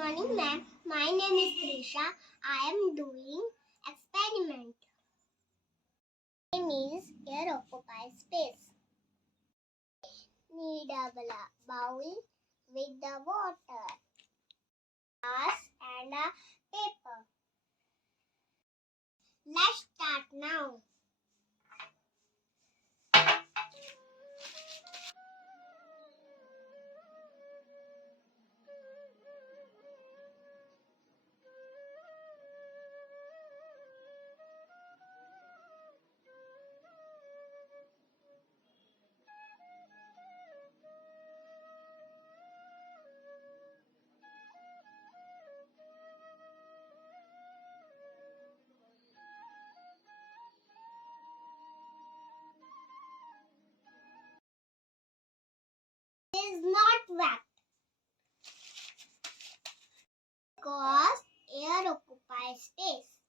morning, ma'am. My name is Preesha. I am doing experiment. Name is air occupies space. Need a bowl with the water, glass and a paper. Let's start now. It is not wet because air occupies space.